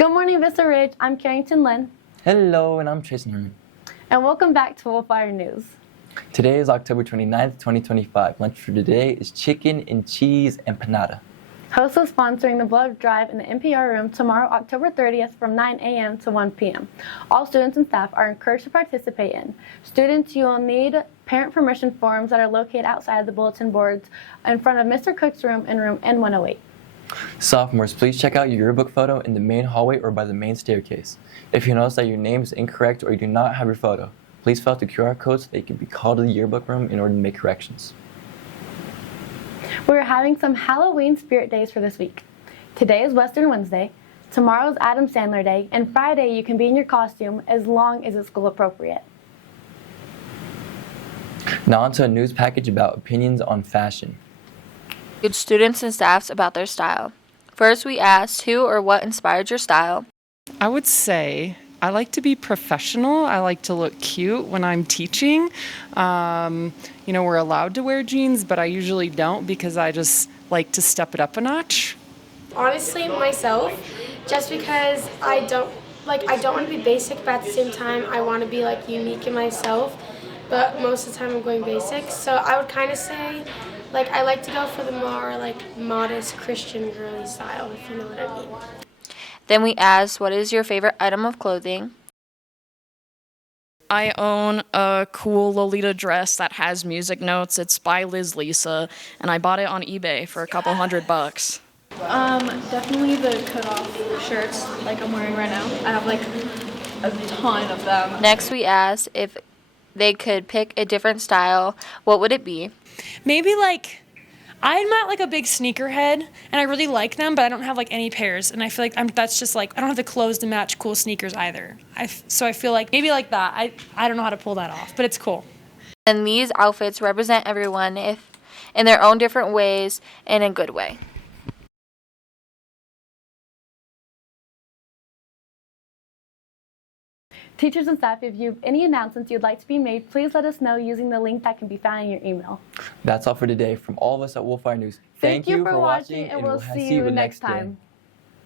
Good morning, Vista Ridge. I'm Carrington Lynn. Hello, and I'm Jason Herman. And welcome back to Wolfire News. Today is October 29th, 2025. Lunch for today is chicken and cheese empanada. Host is sponsoring the blood drive in the NPR room tomorrow, October 30th from 9 a.m. to 1 p.m. All students and staff are encouraged to participate in. Students, you will need parent permission forms that are located outside the bulletin boards in front of Mr. Cook's room in room N108. Sophomores, please check out your yearbook photo in the main hallway or by the main staircase. If you notice that your name is incorrect or you do not have your photo, please fill out the QR code so that you can be called to the yearbook room in order to make corrections. We're having some Halloween spirit days for this week. Today is Western Wednesday, tomorrow is Adam Sandler Day, and Friday you can be in your costume as long as it's school appropriate. Now on to a news package about opinions on fashion. Good students and staffs about their style. First, we asked who or what inspired your style. I would say I like to be professional. I like to look cute when I'm teaching. We're allowed to wear jeans, but I usually don't because I just like to step it up a notch. Honestly, myself, just because I don't want to be basic, but at the same time, I want to be unique in myself. But most of the time, I'm going basic. So I would kind of say, I like to go for the more modest Christian girly style, if you know what I mean. Then we asked, what is your favorite item of clothing? I own a cool Lolita dress that has music notes. It's by Liz Lisa, and I bought it on eBay for a couple $100. Definitely the cut-off shirts like I'm wearing right now. I have a ton of them. Next, we asked if they could pick a different style, what would it be? Maybe I'm not a big sneakerhead, and I really like them, but I don't have any pairs, and I feel that's just I don't have the clothes to match cool sneakers either. So I feel maybe that. I don't know how to pull that off, but it's cool. And these outfits represent everyone in their own different ways in a good way. Teachers and staff, if you have any announcements you'd like to be made, please let us know using the link that can be found in your email. That's all for today. From all of us at Wolfire News, Thank you for watching, and we'll see you next time.